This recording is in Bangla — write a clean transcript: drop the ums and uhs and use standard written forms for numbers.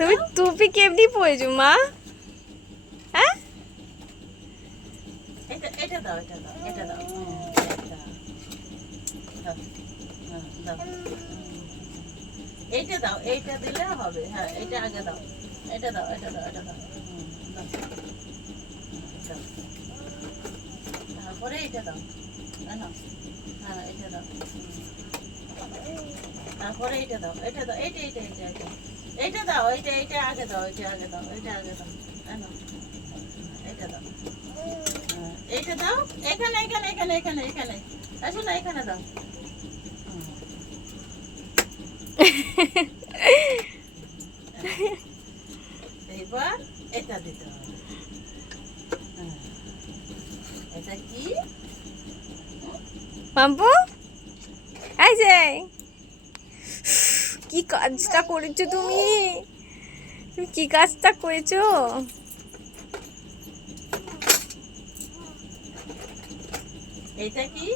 তুমি টুপি কেমনি পরেছো মা? হ্যাঁ, এটা এটা দাও, এটা দাও, এটা দাও, দাও, দাও, এইটা দাও, এইটা দিলে হবে। হ্যাঁ, এটা আগে দাও, এটা দাও, এটা দাও, এটা দাও, দাও, দাও। তারপরে এটা দাও, না, হ্যাঁ, এটা দাও, তারপরে এটা দাও, এটা দাও, এইটা এইটা এইটা এইটা এইটা দাও, এইটা এইটা আগে দাও, এইটা আগে দাও, এইটা আগে দাও, না, এটা দাও, এইটা দাও, এখানে এখানে এখানে এখানে এখানে আসো না, এখানে দাও। এবার এটা দিতে হবে। এটা কি? মাম্পু, এই যে কি কাজটা করেছো তুমি? তুমি কি কাজটা করেছো? এটা কি?